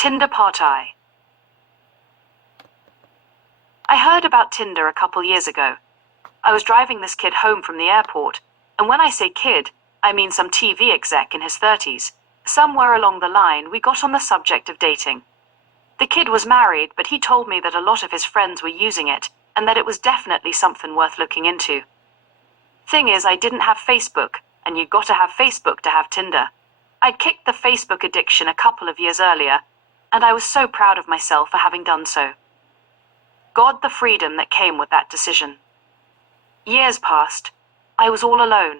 Tinder Party. I heard about Tinder a couple years ago. I was driving this kid home from the airport, and when I say kid, I mean some TV exec in his 30s. Somewhere along the line, we got on the subject of dating. The kid was married, but he told me that a lot of his friends were using it, and that it was definitely something worth looking into. Thing is, I didn't have Facebook, and you got to have Facebook to have Tinder. I'd kicked the Facebook addiction a couple of years earlier, and I was so proud of myself for having done so. God, the freedom that came with that decision. Years passed. I was all alone.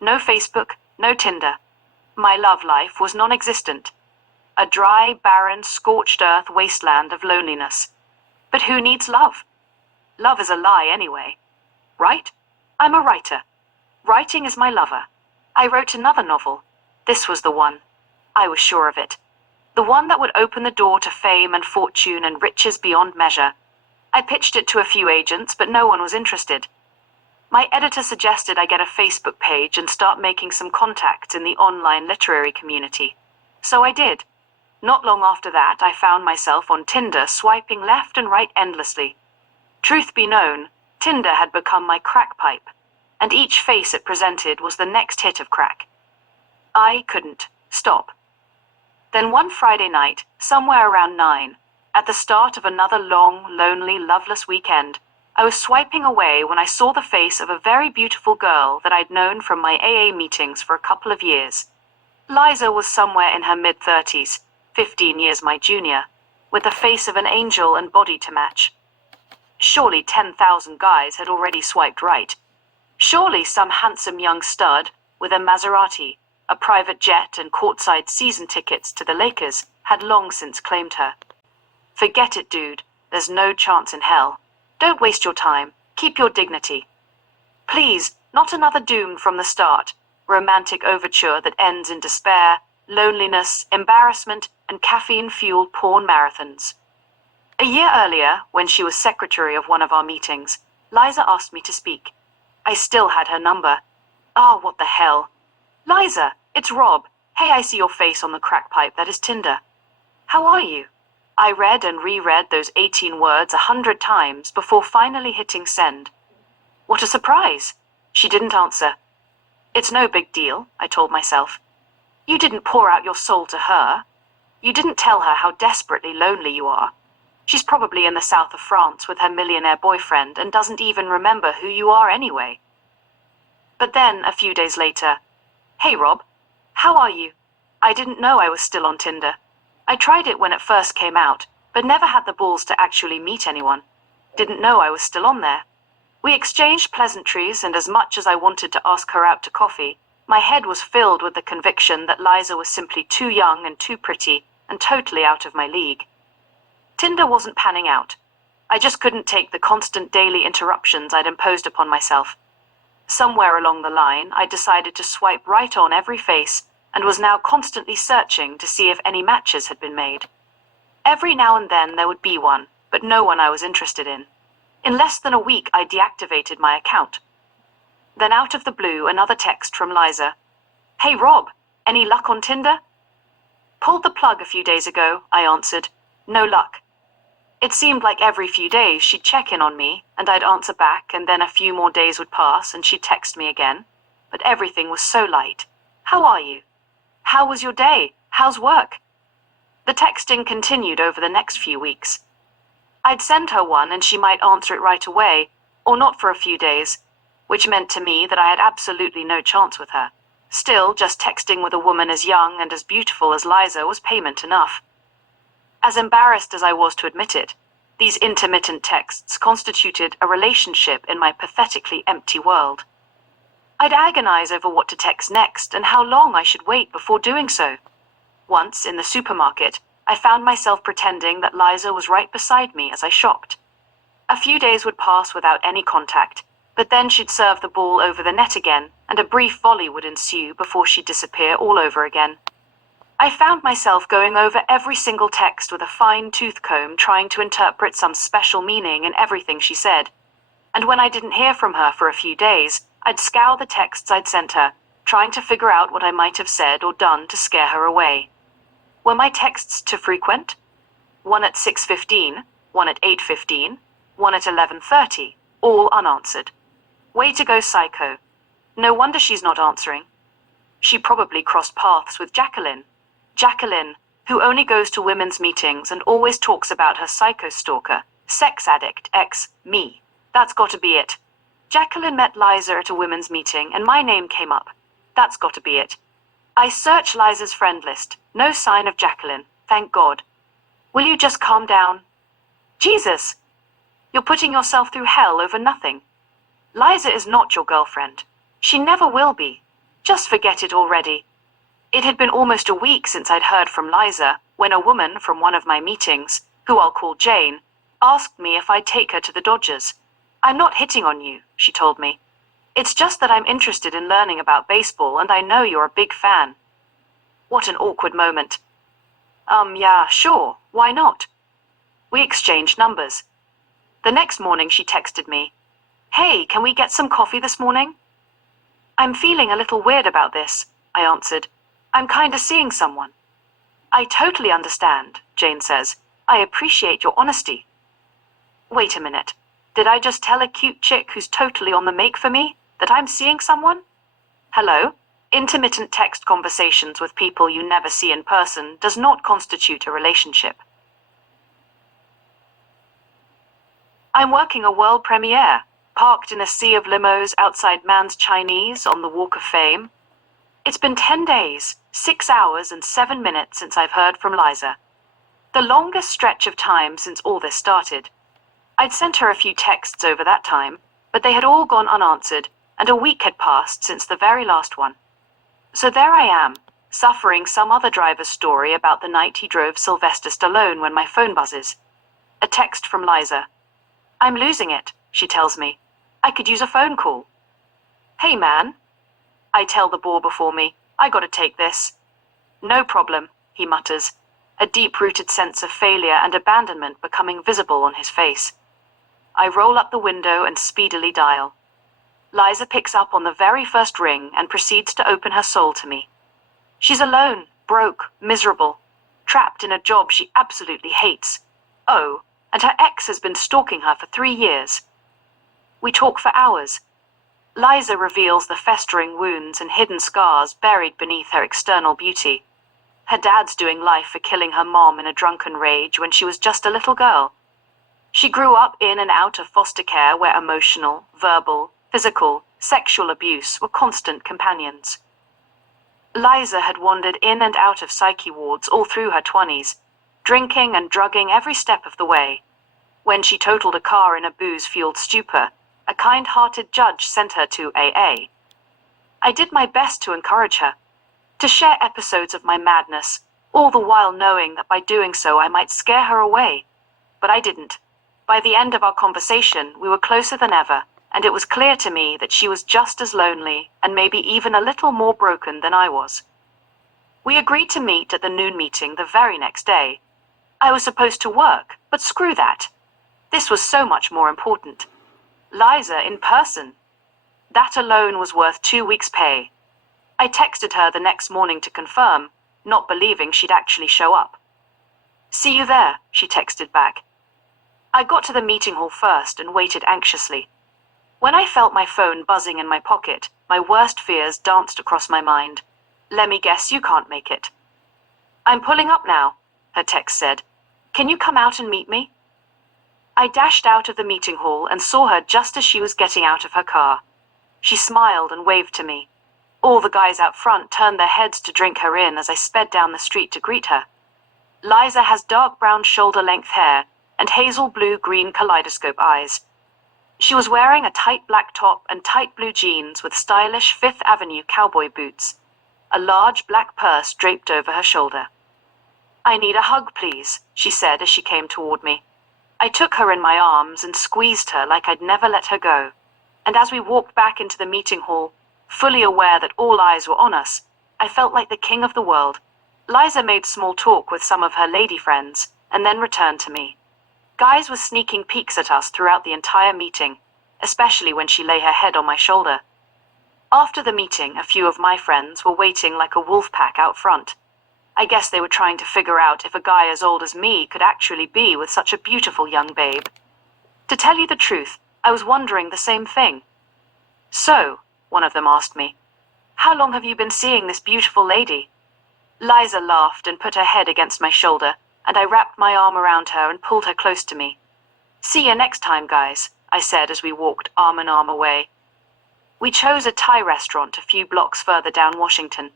No Facebook, no Tinder. My love life was non-existent. A dry, barren, scorched earth wasteland of loneliness. But who needs love? Love is a lie anyway. Right? I'm a writer. Writing is my lover. I wrote another novel. This was the one. I was sure of it. The one that would open the door to fame and fortune and riches beyond measure. I pitched it to a few agents, but no one was interested. My editor suggested I get a Facebook page and start making some contacts in the online literary community. So I did. Not long after that, I found myself on Tinder swiping left and right endlessly. Truth be known, Tinder had become my crack pipe, and each face it presented was the next hit of crack. I couldn't stop. Then one Friday night, somewhere around 9, at the start of another long, lonely, loveless weekend, I was swiping away when I saw the face of a very beautiful girl that I'd known from my AA meetings for a couple of years. Liza was somewhere in her mid-30s, 15 years my junior, with the face of an angel and body to match. Surely 10,000 guys had already swiped right. Surely some handsome young stud with a Maserati, a private jet and courtside season tickets to the Lakers had long since claimed her. Forget it, dude. There's no chance in hell. Don't waste your time. Keep your dignity. Please, not another doom from the start. Romantic overture that ends in despair, loneliness, embarrassment, and caffeine-fueled porn marathons. A year earlier, when she was secretary of one of our meetings, Liza asked me to speak. I still had her number. What the hell? Liza, it's Rob. Hey, I see your face on the crack pipe that is Tinder. How are you? I read and reread those 18 words 100 times before finally hitting send. What a surprise! She didn't answer. It's no big deal, I told myself. You didn't pour out your soul to her. You didn't tell her how desperately lonely you are. She's probably in the south of France with her millionaire boyfriend and doesn't even remember who you are anyway. But then, a few days later, hey Rob, how are you? I didn't know I was still on Tinder. I tried it when it first came out, but never had the balls to actually meet anyone. Didn't know I was still on there. We exchanged pleasantries, and as much as I wanted to ask her out to coffee, my head was filled with the conviction that Liza was simply too young and too pretty and totally out of my league. Tinder wasn't panning out. I just couldn't take the constant daily interruptions I'd imposed upon myself. Somewhere along the line, I decided to swipe right on every face and was now constantly searching to see if any matches had been made. Every now and then there would be one, but no one I was interested in. In less than a week, I deactivated my account. Then out of the blue, another text from Liza. Hey Rob, any luck on Tinder? Pulled the plug a few days ago, I answered. No luck. It seemed like every few days she'd check in on me, and I'd answer back, and then a few more days would pass, and she'd text me again. But everything was so light. How are you? How was your day? How's work? The texting continued over the next few weeks. I'd send her one, and she might answer it right away, or not for a few days, which meant to me that I had absolutely no chance with her. Still, just texting with a woman as young and as beautiful as Liza was payment enough. As embarrassed as I was to admit it, these intermittent texts constituted a relationship in my pathetically empty world. I'd agonize over what to text next and how long I should wait before doing so. Once, in the supermarket, I found myself pretending that Liza was right beside me as I shopped. A few days would pass without any contact, but then she'd serve the ball over the net again, and a brief volley would ensue before she'd disappear all over again. I found myself going over every single text with a fine tooth comb, trying to interpret some special meaning in everything she said. And when I didn't hear from her for a few days, I'd scour the texts I'd sent her, trying to figure out what I might have said or done to scare her away. Were my texts too frequent? One at 6:15, one at 8:15, one at 11:30, all unanswered. Way to go, psycho. No wonder she's not answering. She probably crossed paths with Jacqueline. Jacqueline, who only goes to women's meetings and always talks about her psycho stalker, sex addict, me. That's gotta be it. Jacqueline met Liza at a women's meeting and my name came up. That's gotta be it. I search Liza's friend list. No sign of Jacqueline, thank God. Will you just calm down? Jesus! You're putting yourself through hell over nothing. Liza is not your girlfriend. She never will be. Just forget it already. It had been almost a week since I'd heard from Liza when a woman from one of my meetings, who I'll call Jane, asked me if I'd take her to the Dodgers. I'm not hitting on you, she told me. It's just that I'm interested in learning about baseball and I know you're a big fan. What an awkward moment. Yeah, sure, why not? We exchanged numbers. The next morning she texted me, "Hey, can we get some coffee this morning?" "I'm feeling a little weird about this," I answered. "I'm kinda seeing someone." "I totally understand," Jane says. "I appreciate your honesty." Wait a minute. Did I just tell a cute chick who's totally on the make for me that I'm seeing someone? Hello? Intermittent text conversations with people you never see in person does not constitute a relationship. I'm working a world premiere, parked in a sea of limos outside Man's Chinese on the Walk of Fame. It's been 10 days, 6 hours and 7 minutes since I've heard from Liza. The longest stretch of time since all this started. I'd sent her a few texts over that time, but they had all gone unanswered, and a week had passed since the very last one. So there I am, suffering some other driver's story about the night he drove Sylvester Stallone when my phone buzzes. A text from Liza. "I'm losing it," she tells me. "I could use a phone call." "Hey man." I tell the bore before me, "I gotta take this." "No problem," he mutters, a deep-rooted sense of failure and abandonment becoming visible on his face. I roll up the window and speedily dial. Liza picks up on the very first ring and proceeds to open her soul to me. She's alone, broke, miserable, trapped in a job she absolutely hates. Oh, and her ex has been stalking her for 3 years. We talk for hours. Liza reveals the festering wounds and hidden scars buried beneath her external beauty. Her dad's doing life for killing her mom in a drunken rage when she was just a little girl. She grew up in and out of foster care where emotional, verbal, physical, sexual abuse were constant companions. Liza had wandered in and out of psyche wards all through her 20s, drinking and drugging every step of the way. When she totaled a car in a booze-fueled stupor, a kind-hearted judge sent her to AA. I did my best to encourage her, to share episodes of my madness, all the while knowing that by doing so I might scare her away. But I didn't. By the end of our conversation, we were closer than ever, and it was clear to me that she was just as lonely and maybe even a little more broken than I was. We agreed to meet at the noon meeting the very next day. I was supposed to work, but screw that. This was so much more important. Liza in person. That alone was worth 2 weeks' pay. I texted her the next morning to confirm, not believing she'd actually show up. "See you there," she texted back. I got to the meeting hall first and waited anxiously. When I felt my phone buzzing in my pocket, my worst fears danced across my mind. "Let me guess you can't make it." "I'm pulling up now," her text said. "Can you come out and meet me?" I dashed out of the meeting hall and saw her just as she was getting out of her car. She smiled and waved to me. All the guys out front turned their heads to drink her in as I sped down the street to greet her. Liza has dark brown shoulder-length hair and hazel blue-green kaleidoscope eyes. She was wearing a tight black top and tight blue jeans with stylish Fifth Avenue cowboy boots, a large black purse draped over her shoulder. "I need a hug, please," she said as she came toward me. I took her in my arms and squeezed her like I'd never let her go. And as we walked back into the meeting hall, fully aware that all eyes were on us, I felt like the king of the world. Liza made small talk with some of her lady friends, and then returned to me. Guys were sneaking peeks at us throughout the entire meeting, especially when she lay her head on my shoulder. After the meeting, a few of my friends were waiting like a wolf pack out front. I guess they were trying to figure out if a guy as old as me could actually be with such a beautiful young babe. To tell you the truth, I was wondering the same thing. So, one of them asked me, how long have you been seeing this beautiful lady? Liza laughed and put her head against my shoulder, and I wrapped my arm around her and pulled her close to me. See you next time, guys, I said as we walked arm in arm away. We chose a Thai restaurant a few blocks further down Washington.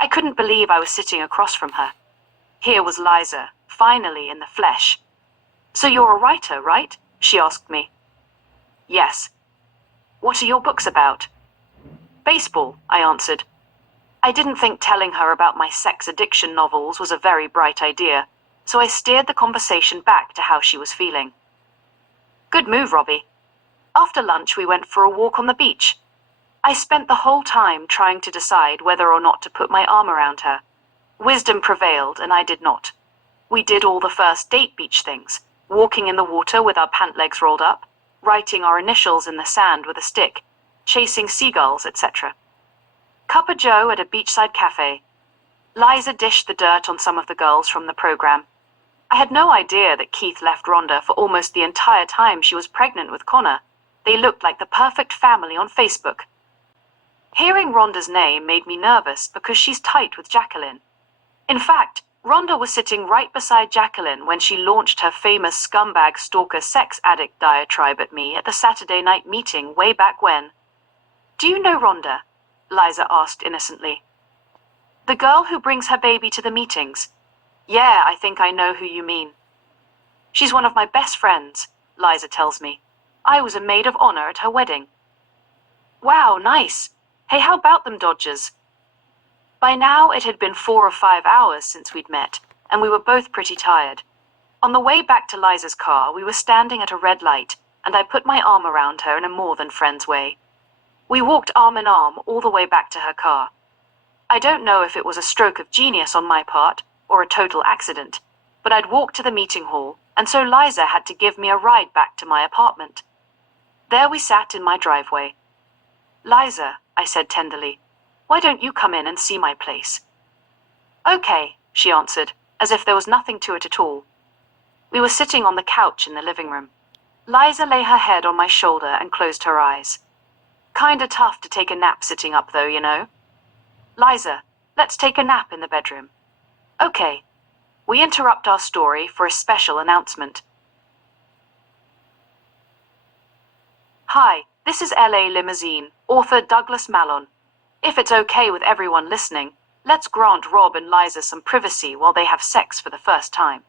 I couldn't believe I was sitting across from her. Here was Liza, finally in the flesh. So you're a writer, right? She asked me. Yes. What are your books about? Baseball, I answered. I didn't think telling her about my sex addiction novels was a very bright idea, so I steered the conversation back to how she was feeling. Good move, Robbie. After lunch, we went for a walk on the beach. I spent the whole time trying to decide whether or not to put my arm around her. Wisdom prevailed, and I did not. We did all the first date beach things, walking in the water with our pant legs rolled up, writing our initials in the sand with a stick, chasing seagulls, etc. Cup of Joe at a beachside cafe. Liza dished the dirt on some of the girls from the program. I had no idea that Keith left Rhonda for almost the entire time she was pregnant with Connor. They looked like the perfect family on Facebook. Hearing Rhonda's name made me nervous because she's tight with Jacqueline. In fact, Rhonda was sitting right beside Jacqueline when she launched her famous scumbag stalker sex addict diatribe at me at the Saturday night meeting way back when. Do you know Rhonda? Liza asked innocently. The girl who brings her baby to the meetings. Yeah, I think I know who you mean. She's one of my best friends, Liza tells me. I was a maid of honor at her wedding. Wow, nice. Hey, how about them Dodgers? By now, it had been 4 or 5 hours since we'd met, and we were both pretty tired. On the way back to Liza's car, we were standing at a red light, and I put my arm around her in a more than friends way. We walked arm in arm all the way back to her car. I don't know if it was a stroke of genius on my part, or a total accident, but I'd walked to the meeting hall, and so Liza had to give me a ride back to my apartment. There we sat in my driveway. Liza, I said tenderly, why don't you come in and see my place? Okay, she answered, as if there was nothing to it at all. We were sitting on the couch in the living room. Liza lay her head on my shoulder and closed her eyes. Kinda tough to take a nap sitting up though, you know? Liza, let's take a nap in the bedroom. Okay. We interrupt our story for a special announcement. Hi, this is LA Limousine, author Douglas Mallon. If it's okay with everyone listening, let's grant Rob and Liza some privacy while they have sex for the first time.